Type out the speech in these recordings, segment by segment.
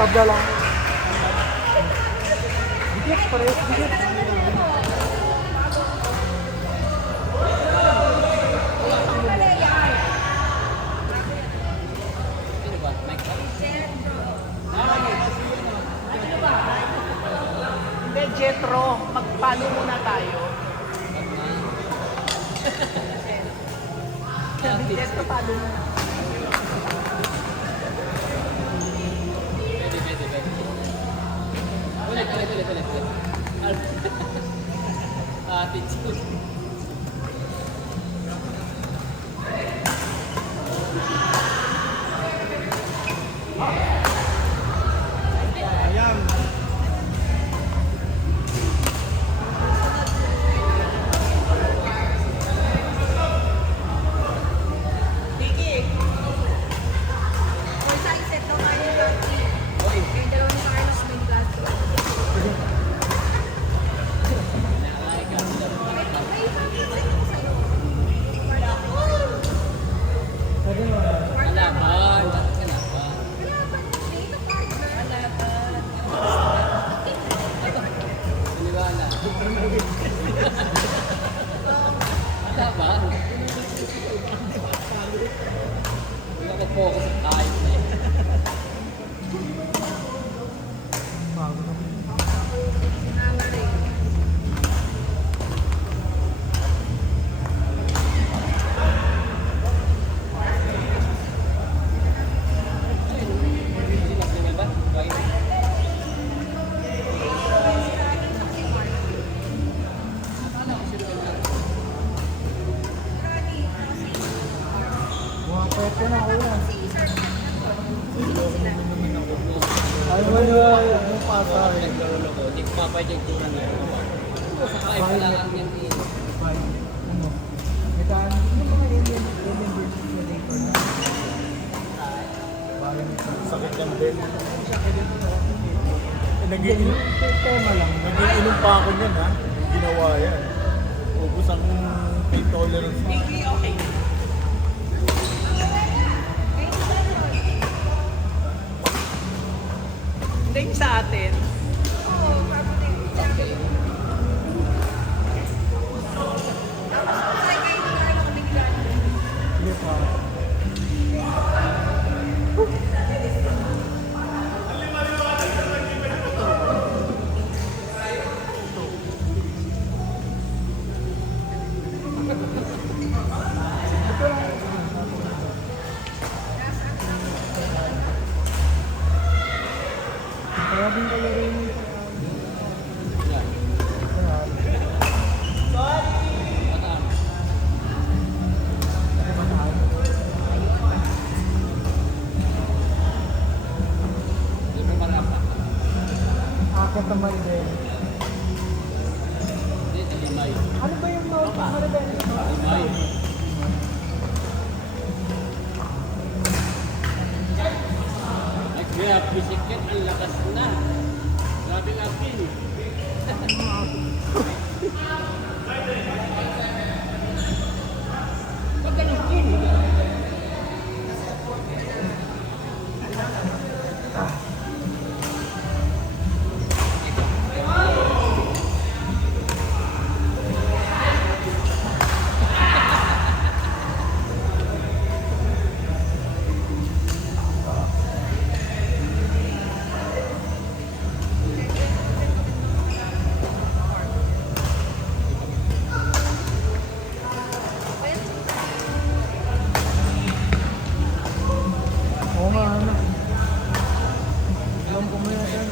Tabla lang. Dikit, parehas dikit. Hindi, Jetro, magpalo muna tayo. Sabi Jetro, palo muna. Ulit. Attitude. Focus sa ayos na yun. Pwede na ako yan. Ay, yung pasa. Hindi ko mapayag yung turan na yun. Sakay pala lang yan din. Ano? Mekan, ano mga alien generator na? Sakit ng bell. Tema lang. Nag-iinom pa ako niyan ha. Ginawa yan. Ubus ang pain tolerance. Okay. Hindi yung sa atin. Okay. Sige pa. Maraming kalorin yung akat naman din. Ano ba yung mga Kaya bisiklet, ang lakas na. Grabe nga pin. Pagkalang pin. oo nga, ano. Alam ko mo yan.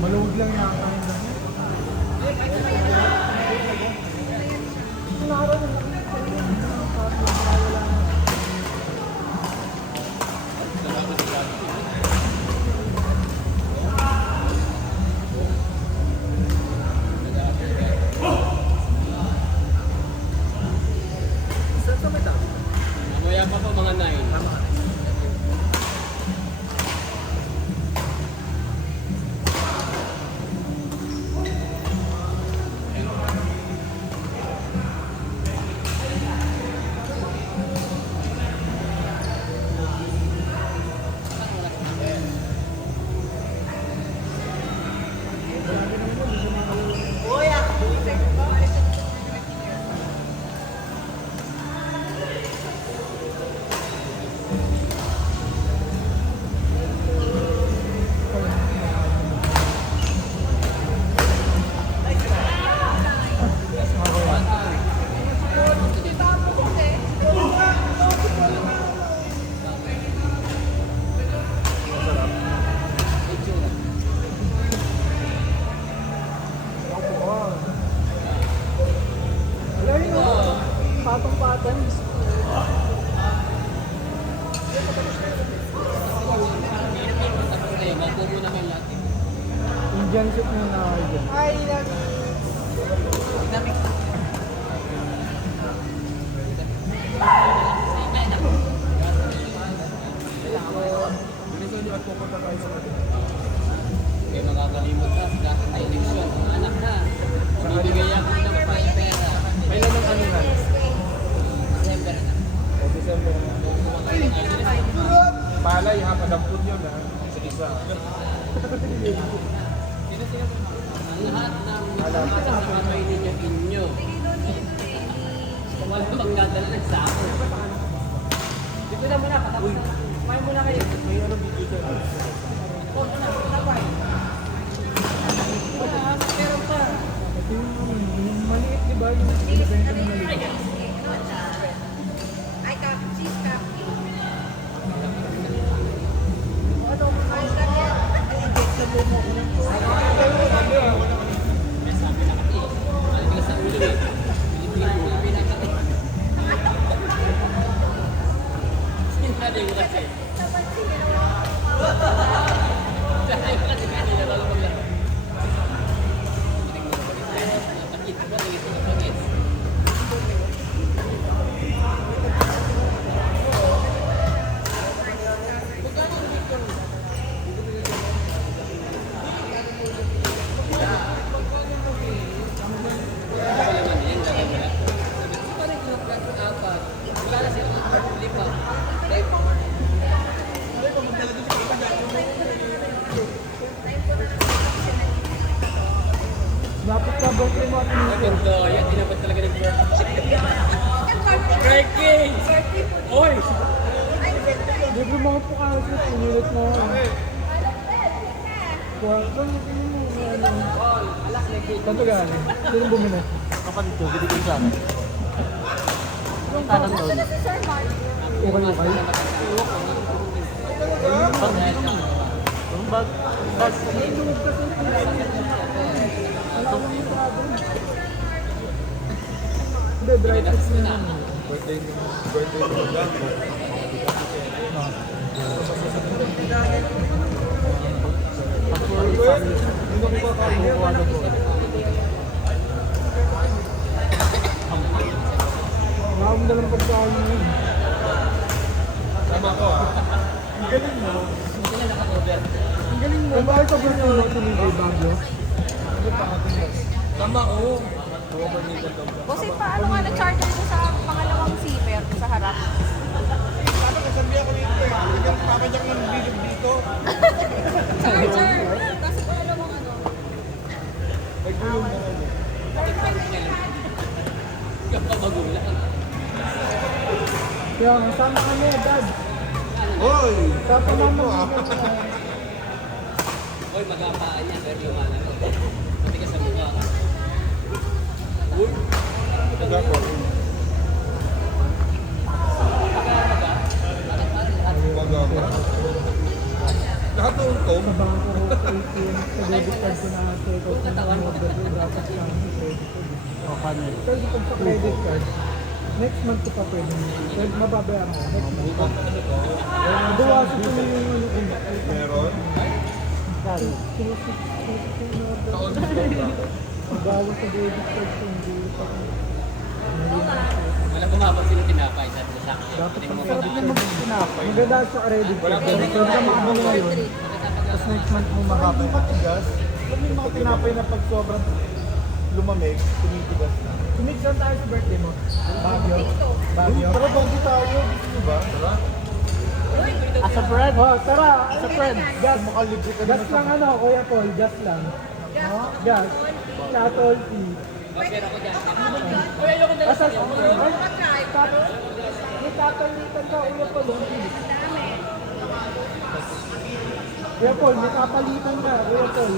Maluwag lang yata yun. Mamaya pa po mga 9. Tama ka. Isip mo na ako dyan. Ay, Dynamic. Kaya makakalimot ka sa ay eleksyon. Anak na. Bibigay ako ng kapayang pera. Kailan ang ano na? December na. December na. Palay ha, padampun yun ha. Isa-isa. Ang lahat ng kasabay ninyo inyo. Kung wala magdadala ng sako. Dito na muna, patapos na. Kumain muna kayo. May ano video dyan. Meron pa. ito yung maliit, di ba? Yung binibenta na maliit. Ay, cheese cupcake. Ano, kumain ka yan? May sabi na kasi. Alam ka sa ulo eh. Pilipino ka eh. Sinabi mo kasi. Sabi mo kasi kanina bago maglaro. Bakit mo tingin sa kapatid? Dapat ka birthday mo at Maganda yan, tinapad talaga ng Breaking! Oy! Libre mo po ka kasi pinilit mo. Kwarto, hindi mo ano. Kanto galing? Sino bumili? Kapatid ko, binigyan sa akin. Tanong daw. Ito na si Sir Mark. Okay, okay. Ang bag. Bag. Hindi, dry fits na lang. Birthday mo lang. Maraming dalang pagkain yun. Tama ko ah. Ang galing mo. Ang galing mo. Bakit ka birthday mo tinigay Baguio? Tama oh. Kasi paano nga na-charger ko sa pangalawang zipper sa harap? Paano kasabi ako dito eh? Hanggang papadyak ng bilog dito. Charger! Kasi pangalawang ano. Nagulong na ako. Magulang. Kaya nga, sama kami, Dad. Hoy! Tapos mama ah. Oy, magkapaan niya, pero lumalan. Pati ka sa mukha ka. Uy! Taga ko. Baga ba? Lahat ng tom. Sa bangko ko, ATM, sa debit card ko na take out ng mga order ko, dapat sa akin sa credit card. O, paano? Kasi pag sa credit card, next month ko pa pwede. Pwede mababayaran mo, next month. Bawasan ko na yung ano ko. Meron? Taon mo ba? Bawas sa debit card ko, hindi pa. Wala bumabag sila tinapay sa akin. Dapat Hindi pag mo sarap matapos. naman tinapay. Maganda sa credit card. Pwede ka makabili ngayon. Tapos next month mo Hindi mababayaran. matigas. Alam mo yung mga tinapay na pag sobrang lumamig, tumitigas na. Sumigsan tayo sa birthday mo. Baguio. Uy, Baguio. tara bago tayo. Gusto nyo ba? Tara. As a friend? Oh, tara, as a friend. Gas. Makalibre ka Gas lang ano, Kuya Paul, gas lang. Gas. Shuttle fee. Pera ko dyan. Uy, ayoko na Asas, ay, may tatalitan ka, Kuya Paul. Kuya Paul, may kapalitan ka, Kuya Paul.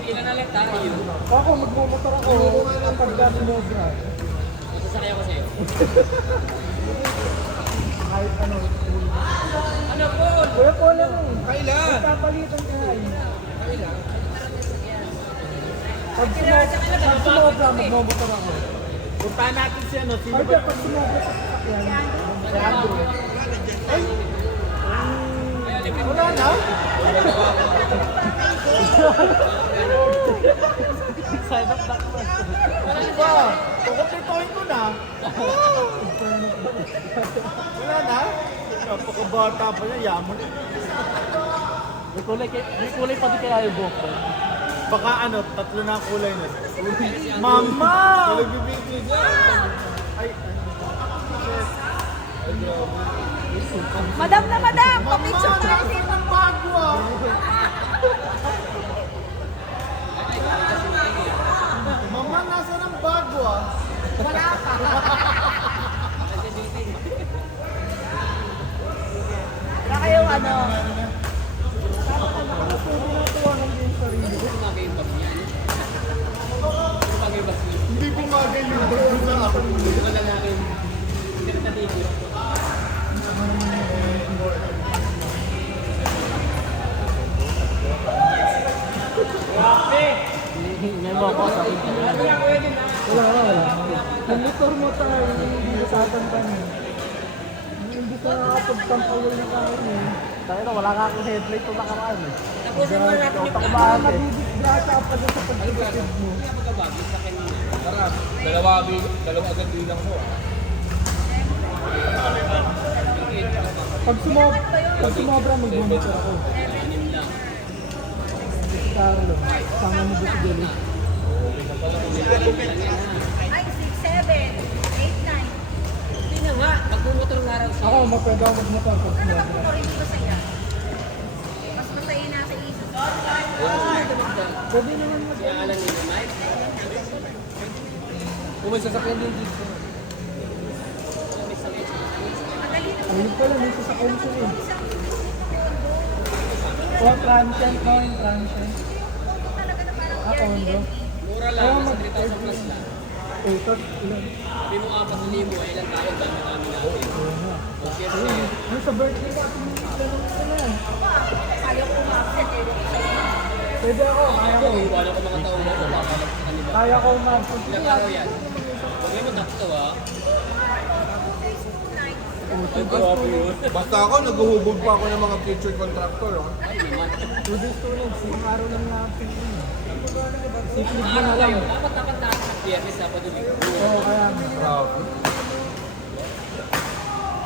Ilan na lang tayo. Ako, magmumotor ako kapag dami mo bra. Masasakay ako sa'yo. Kahit ano. Ano po? Kuya Paul, ano? Kailan? May kapalitan ka. Kailan? Pag sumobra, magmumotor ako. Puntahan natin siya, no? Sino Ay, ba? pag sumobra sa sasakyan. Si Andrew. Ay! Wala na? Side of the quest. Diba? Kukumpletuhin ko na. Wala na? Napakabata pa niya, yaman. May kulay pa din kaya yung buhok ko. Baka ano, 3 na ang kulay na. Mama! Nagbibigay dyan. Ay, Madam na madam! Mama, Papicture na nasa ng bago ah. Mama, nasa ng bago ah. Wala pa. Wala kayong ano. Tinatawanan din yung sarili ko. Hindi ko magaling doon sa akin. Ngayon mo ako sa akin. Wala. Yung motor mo tayo, hindi na tatantan eh. Hindi ka nakapagtampawal na kain eh. Tayo na, wala nga akong headlight o nakaraan eh. Baka madidisgrasa ka pa doon sa pagkakasib mo. Dalawa agad bilang mo. Pag sumobra, mag-monitor ako. Carlo, sama mo ba si Jelly? Ay, 6, 7, 8, 9. Hindi na nga, magbumotor ng araw siya. Ako, mapwede ako mag-motor pag Ano sumobra. ba hindi masaya? Mas masaya na sa isip. Pwede naman mag- Alam niyo na, Mike? Kung may sasakyan din dito. Ayun pala, may sasakyan siya eh. Oh, transient no, yung transient. Talaga na parang Ondo. Mura lang, nasa 3,000 plus lang. Eh, tapos ilan? Sabi mo 4,000, ilan tayo, dami natin. Oo nga. Okay, Yung sa birthday natin, ganun ka na yan. ayaw ko ma-upset eh. Pwede ako, kaya ko. Iwan ako mga tao mo, makakalap sa kanila. Kaya ko mag-upset. Ilang araw yan? Huwag mo takto ha. Basta ako, naghuhubog pa ako ng mga future contractor. Oh. Two days, isang araw lang natin. Siklig mo na Araw lang. kayo, dapat tayo sa Biyernes, Sabado, Linggo. Oo, kaya nga. Grabe.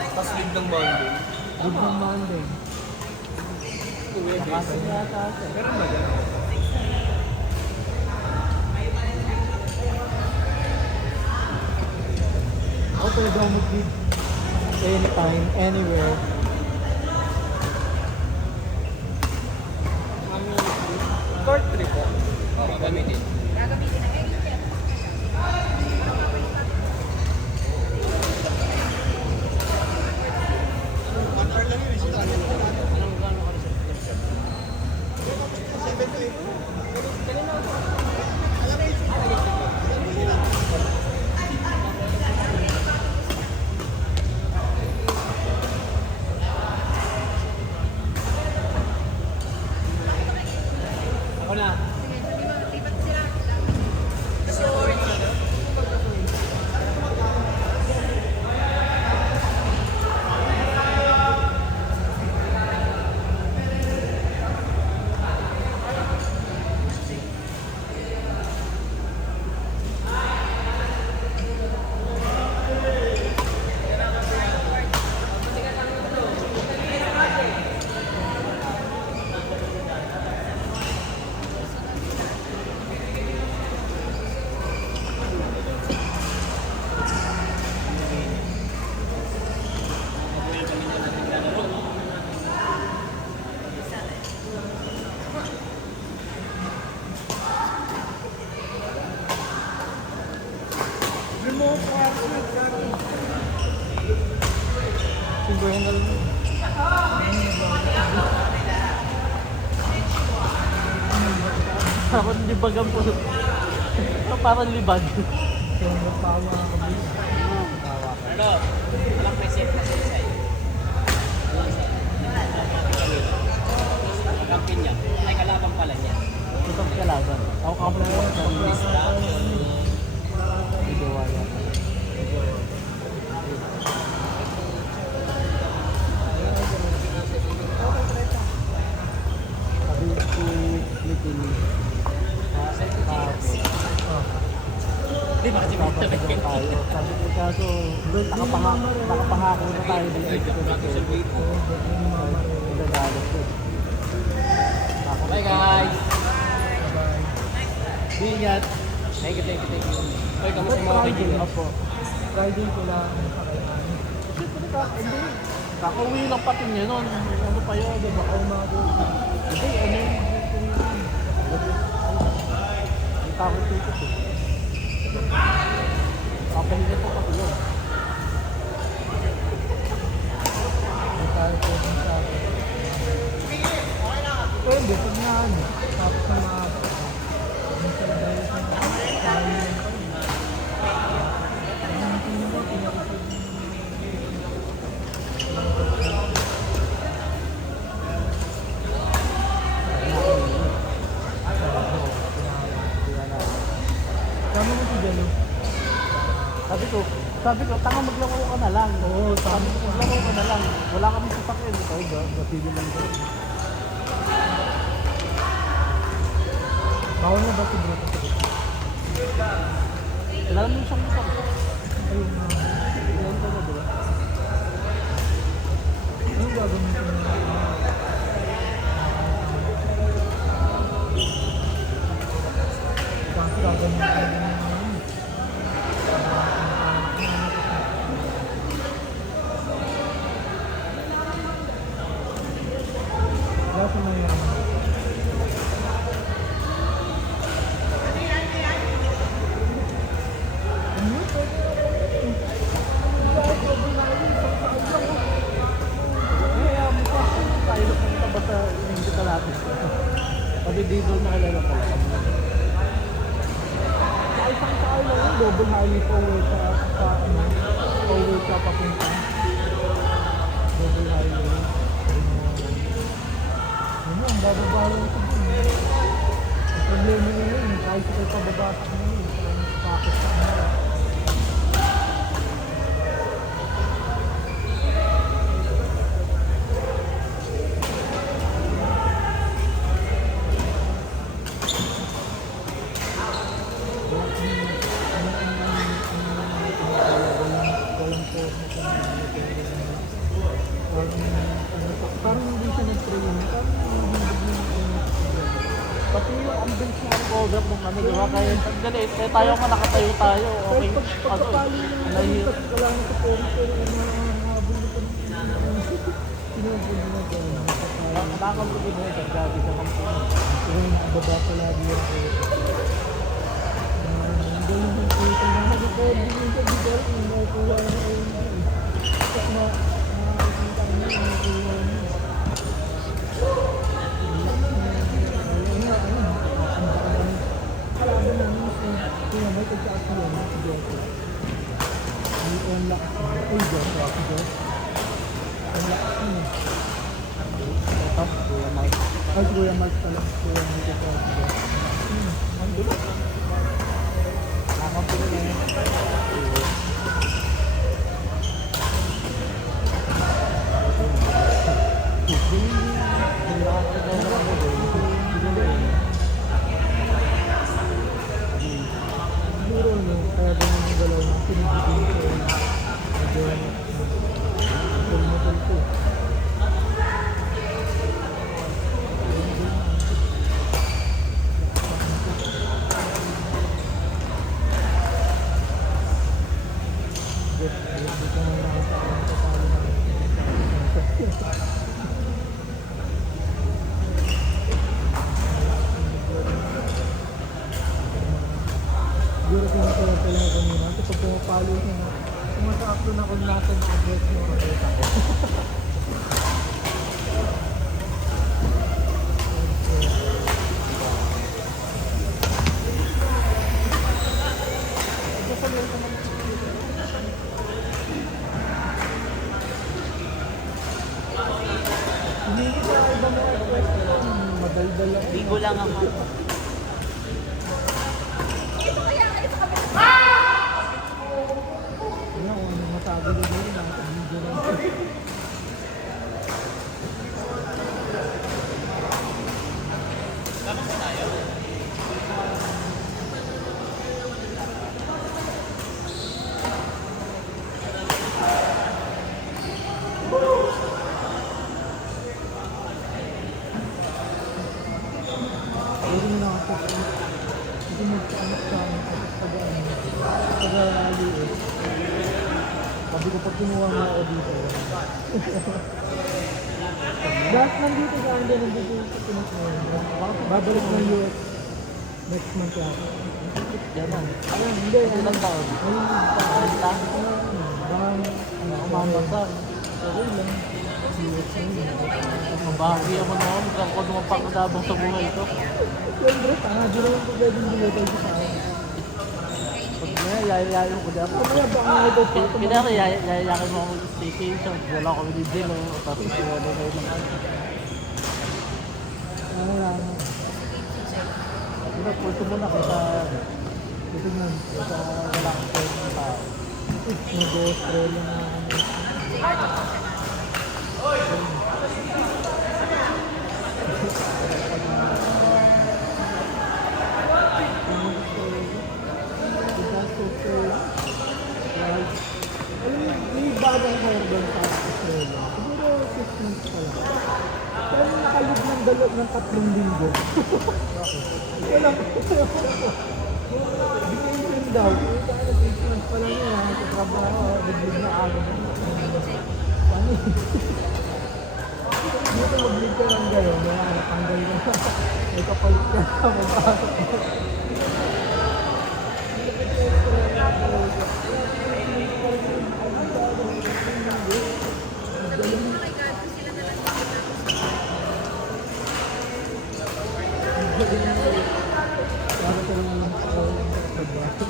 Tapos leave ng Monday. Good ng Monday. Nakasal yata siya. Meron ba dyan? Ako pwede ako mag-leave anytime, anywhere. Court trip po. Oo, gamitin. Gagamitin na ngayon. Ako na. Lipat sila. Remote transit, kaki. Siguro na lang. Parang libagan po. Parang libag. Kaya pa ako mga kabisa. Ano? Walang preset na sa isa. Kampin niya. Ay, kalabang pala niya. Ito ang kalaban. Ako kaplan ko. Videwa yata. Sabi si Little. Kaso, nakapangako na tayo dito. Nagagalit ko. Bye guys! Ingat. Thank you. Bye, kamusta yung mga Riding kaibigan? ako. Riding ko lang ang pakailan. Hindi. Kakauwi lang pati niya nun. Ano pa yun? Diba? Umabot. Hindi, ano yung ang takot dito ko. Kapahinga ko pati yun. Hindi tayo po din sa akin. Pwede, pag nga ano. Tapos na maaga. Minsan dahil sa kain lang pa rin. Kami na si Jalo. Sabi ko, tanga maglaro ka na lang. Oo, sabi ko, maglaro ka na lang. Wala kami sasakyan. Ikaw ba? Matili lang doon. Bawal na ba si Bro? Kilala mo siyang motor. Ayun na. Ilan ka na, bro? Anong gagawin ko na? Kasi gagawin ko na. Wala sa mga yaman. Pati dito nakalala ko. Sa isang sakay lang yung double highway power sa power sa papunta. Double highway. Ano, ang bababa lang ito. Ang problema nyo yun, kahit ito pababasak nyo yun. Bakit sa kanila? Parang hindi siya nag-train. Pati yung ambience ng program ng ano, diba? Kaya sandali, tayo nga nakatayo tayo. Okay. Pagkapali ng wala na sa pori, pero nahabol na nakakabuli mo ito, gabi sa kampunan. Pero nakababa pala diyan ko. Ang galing ng puto na nag-recording yung sa bigay, yung nakuha na yun. Nakakita niya yung nakuha niya. Kalaban namin si Mamay kagkaasiyan na si Jose. Ang lakas niya. Ay, Jose. Si Jose. Ang lakas niya. Tapos, Kuya Mark. Ay, si Kuya Mark pala. Kuya Mark ito. Si Jose. Ang dulo. Nakakapulo na yun. Siguro no, kaya ganun yung galaw na pinigigil ko yun. Pulmotor ko. Siguro pinapala pala ako kanina. Kasi pag pumapalo siya na, sumasakto na kung natin ang address mo. Nakita ko. Hindi ka iba mo address mo. Madaldal ako. Ligo lang ako. Wala ko ano masabi na doon. Nakakabidyo lang. Pwede mo nakapag kasi magkaanak sa amin kapag taga-US. Sabi ko pag kinuha mo ako dito. Lahat nandito sa akin, nandito yung Pinas ngayon. Babalik ng US next month lang. Yaman. Alam, hindi. Ilang taon? Ayun, Lang. bang, Umamasa. okay lang. US ngayon. Mabahagi ako noon. Mukhang ko naman pangkadabang sa buhay ito. Siyempre, tanga, di naman po pwedeng dilitin sa akin. Pag yayayayo ko dyan. Kaya ba ang ito po? Kailangan yayayakin mo ako staycation. Wala ko binibilo. Tapos wala na yung mga ano. Wala na. Diba, pulso mo na kaysa Titignan. kaysa wala kang pwede ng tao. Mag-Australia na ano. May bagong organ sa Australia. Siguro 6 months pa lang. Pero nakalib ng dalot ng 3 linggo. Ito lang. Vacation daw. Ito ka na 6 months pa lang yan. Sa trabaho, nag-leave na ako. Paano? Dito mag-leave ka lang gano'n. Wala, natanggal ka na. May kapalit ka na. Mapasok ka. Para sa mga trabaho.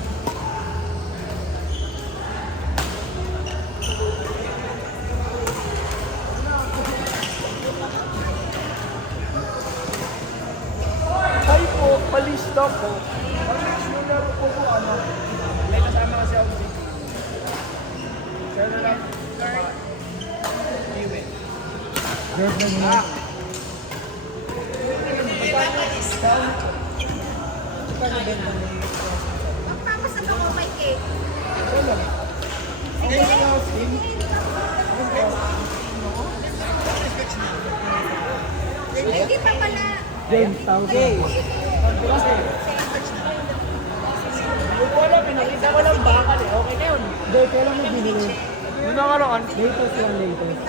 Hi po, palista po. Palis mo na po po ano. May kasama kasi ako dito. Share na lang. Girlfriend mo. Magpapasa ka mo may cake. Hindi pa pala. James, tawag ka. Wala, pinakita ko lang bakal eh. Okay na yun. Hindi, kailan mo binili? Yun ang ano, Latest lang, latest.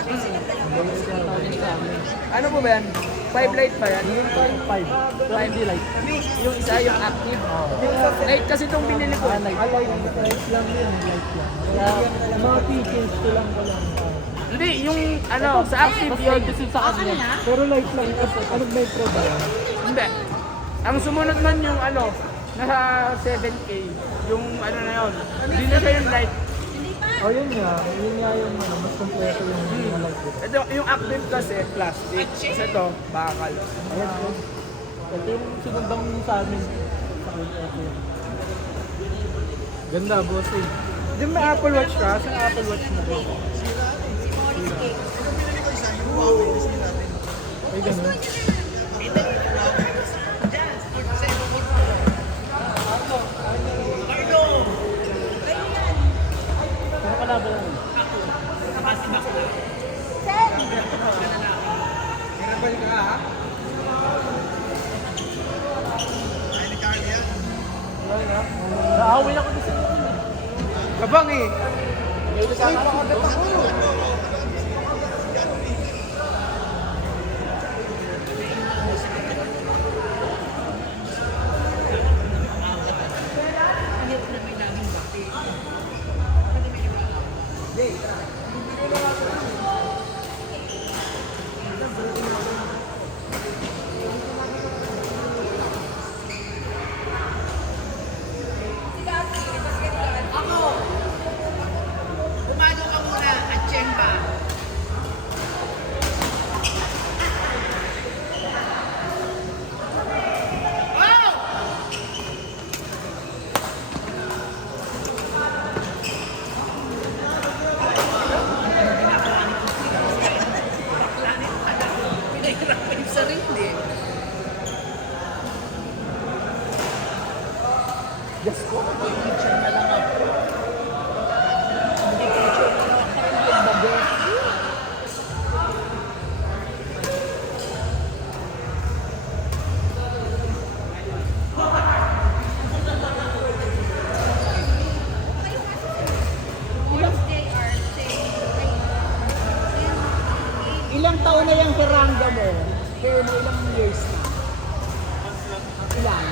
ano po ba yan? 5 light ba yan? Yung 5. Pero hindi like. yung isa, yung active. Light kasi itong binili ko. Light lang yun, light lang. Kaya, Mga features ko lang ko lang. Hindi, yung ano, sa active mas yun. like kasi sa kanya. Pero light lang, kasi ano may pro ba yan? Hindi. Ang sumunod man yung ano, nasa 7K. Yung ano na yun. Hindi na siya yung light. Oh, yun nga yung ano, mas kompleto yung mga light ko. Ito, yung active kasi, plastic. Kasi ito, bakal. Ayan, good. Ito yung sinundang sa amin. Sa akin. Ganda, boss eh. Di may Apple Watch ka? Sa Apple Watch mo? Ay, ganun. Kung kalaban lang. Naaway ako dito. Kabang eh. Pumano ka muna at check ilang taon na yung Ferranda mo? Kaya mo ilang years na? Ilan?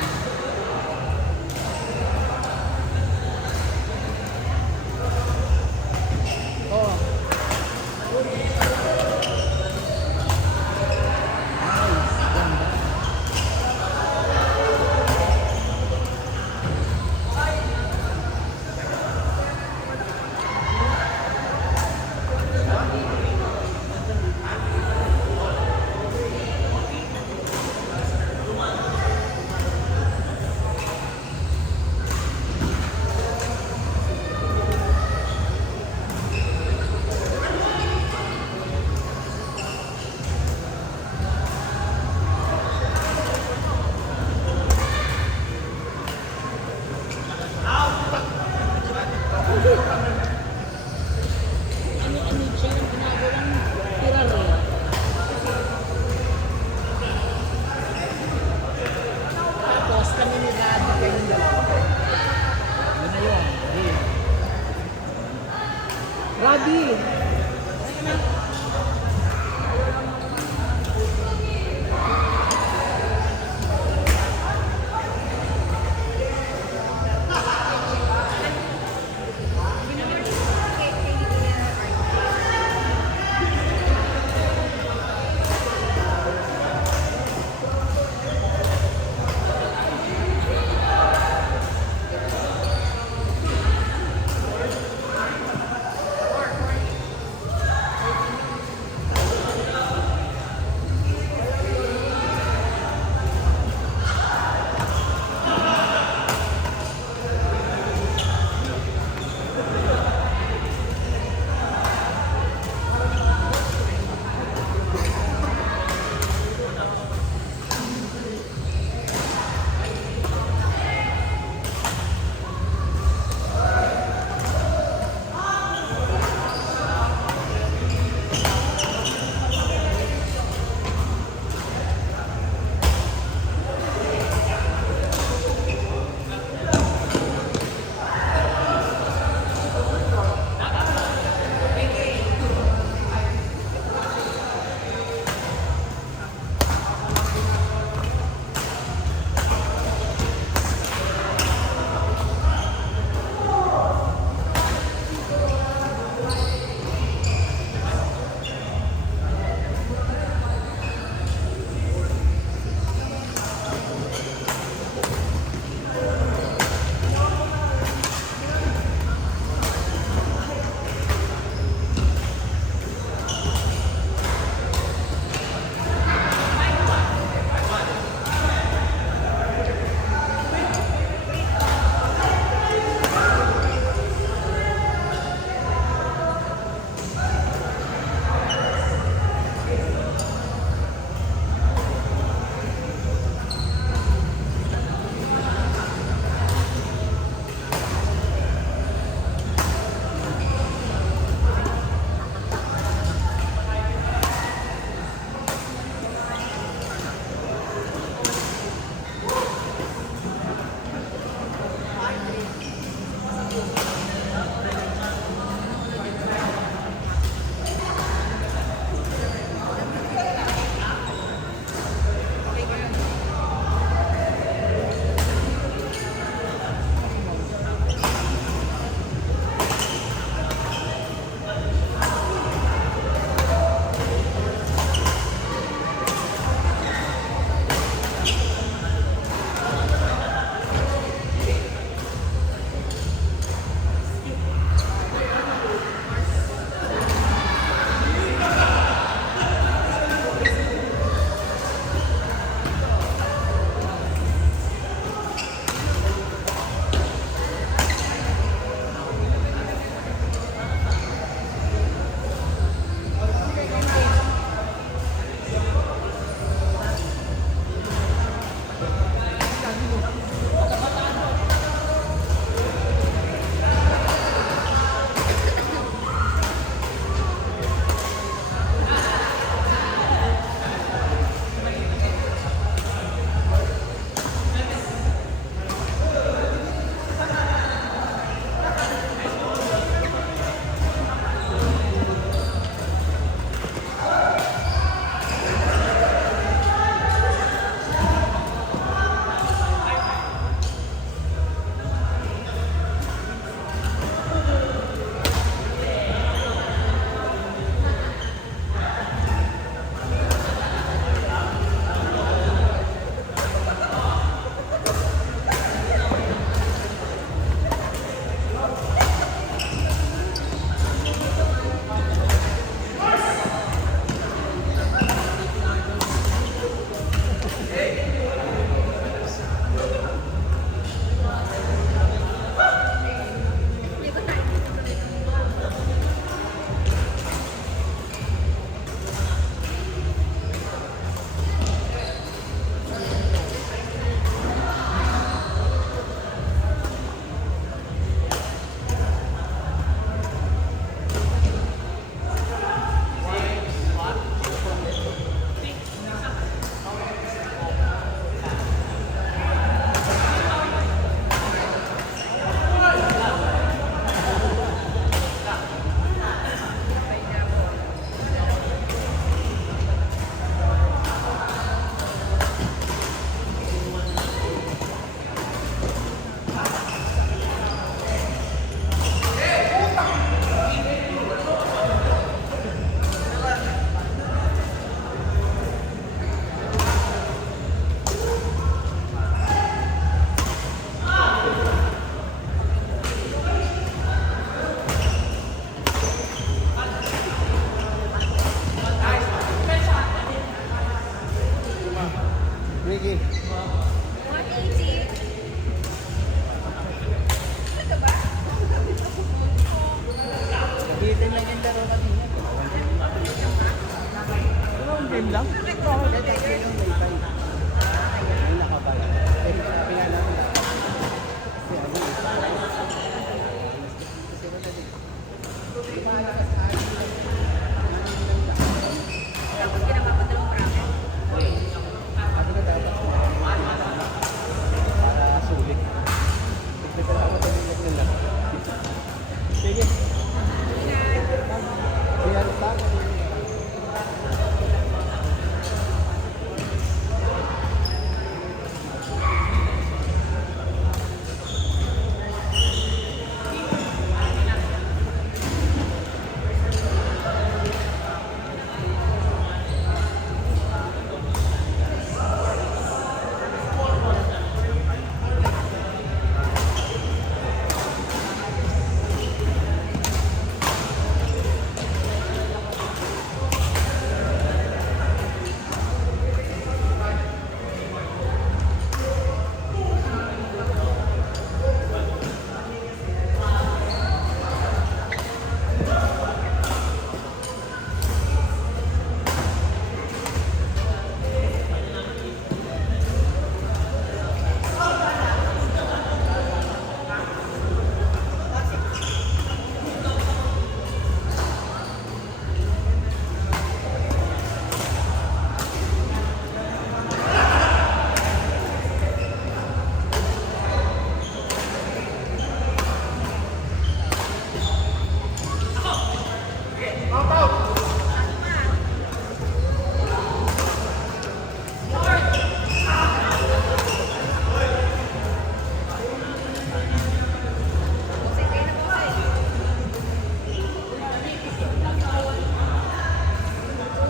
Oh. Nice. Ganda. game lang? Tapos pinapapadalang bracket. Sige. Ayan, sa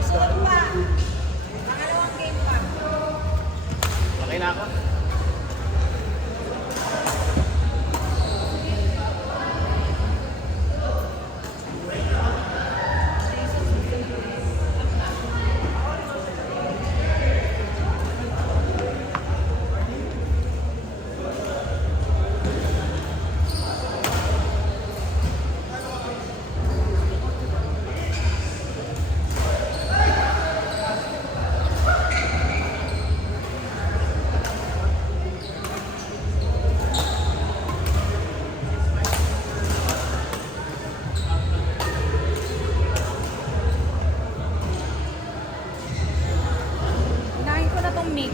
Susunod pa. Pangalawang game pa. Okay na ako. Inahin ko na tong mix.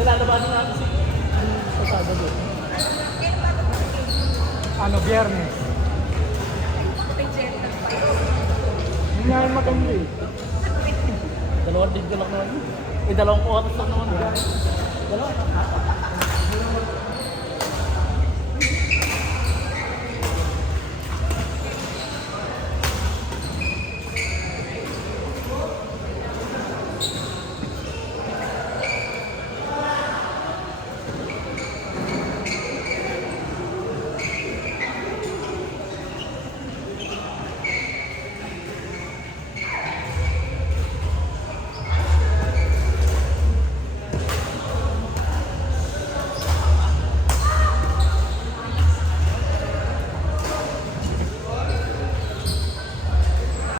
Lalabanin natin si sa Sabado. Ano, Biyernes. Hindi nga yung maganda eh. dalawang din ko lang naman. Dalawang oras lang naman. Dalawa.